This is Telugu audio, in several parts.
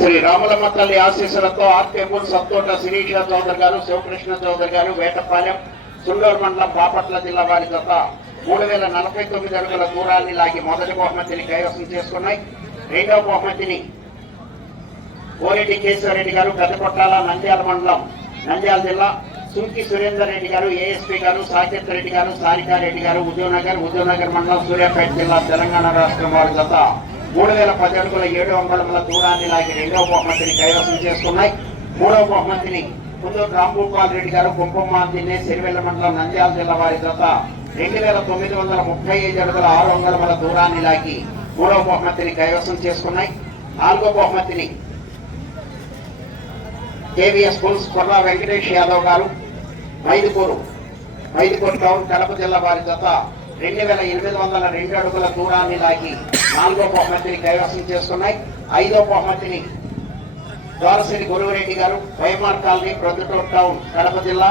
శ్రీ రామలమ్మ తల్లి ఆశీస్సులతో ఆర్కేపూర్ సత్తోట శిరీష చౌదరి గారు, శివకృష్ణ చౌదరి గారు, వేటపాలెం, సుండూరు మండలం, బాపట్ల జిల్లా వారి జత 3049 అడుగుల దూరాన్ని లాగి మొదటి బహుమతిని కైవసం చేసుకున్నాయి. రెండవ బహుమతిని కోరెడ్డి కేశవరెడ్డి గారు, పెద్దకొట్టాల, నంద్యాల మండలం, నంద్యాల జిల్లా, సుంకి సురేందర్ రెడ్డి గారు, ఏఎస్పీ గారు, సాకేత్ రెడ్డి గారు, సారికారెడ్డి గారు, హుజూర్నగర్ మండలం, సూర్యాపేట జిల్లా, తెలంగాణ రాష్ట్రం వారి జత 3010 అడుగుల 7 అంగుళముల దూరాన్ని లాగి రెండవ బహుమతిని కైవసం చేసుకున్నాయి. మూడవ బహుమతిని పుత్తూరు రాంభూపాల్ రెడ్డి గారు, కుంకుమ దిన్నే, సిరివెల్ల మండలం, నంద్యాల జిల్లా వారి జత 2935 అడుగుల 6 అంగుళముల దూరాన్ని లాగి మూడవ బహుమతిని కైవసం చేసుకున్నాయి. నాలుగో బహుమతిని కేవీఎస్ స్కూల్స్ కొర్రా వెంకటేష్ యాదవ్ గారు, మైదుకూరు టౌన్, కడప జిల్లా వారి జత 2802 అడుగుల దూరాన్ని లాగి నాలుగో బహుమతిని కైవసం చేసుకున్నాయి. ఐదో బహుమతిని ద్వారసిరి గురువరెడ్డి గారు, వైమార్ కాలనీ, ప్రొద్దుటూరు టౌన్, కడప జిల్లా,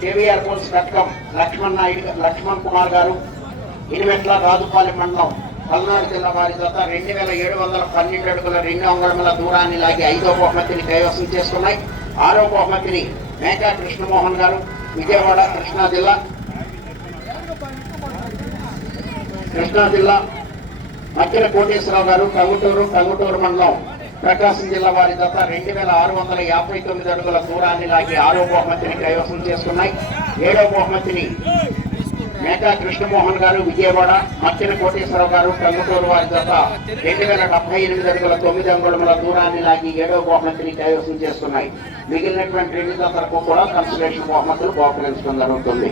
కేవీఆర్ కోల్స్ కట్కం లక్ష్మణ్ కుమార్ గారు, ఇనిమెట్ల, రాజుపాలెం మండలం, పల్నాడు జిల్లా వారి జత 2712 అడుగుల 2 అంగుళముల దూరాన్ని లాగి ఐదో బహుమతిని కైవసం చేసుకున్నాయి. ఆరో బహుమతిని మేకా కృష్ణమోహన్ గారు, విజయవాడ, కృష్ణా జిల్లా, మధ్యల కోటేశ్వరరావు గారు, టంగుటూరు మండలం, ప్రకాశం జిల్లా వారి జత 2659 అడుగుల దూరాన్ని లాగి ఆరో బహుమతిని కైవసం చేసుకున్నాయి. ఏడో బహుమతిని మేకా కృష్ణమోహన్ గారు, విజయవాడ, మధ్యల కోటేశ్వరరావు గారు, టంగుటూరు వారి జత 2078 అడుగుల 9 అంగుళముల దూరాన్ని లాగి ఏడో బహుమతిని కైవసం చేసుకున్నాయి. మిగిలినటువంటి 2 జతలకు కూడా కన్సలేషన్ బహుమతులు బహుకరించడం జరుగుతుంది.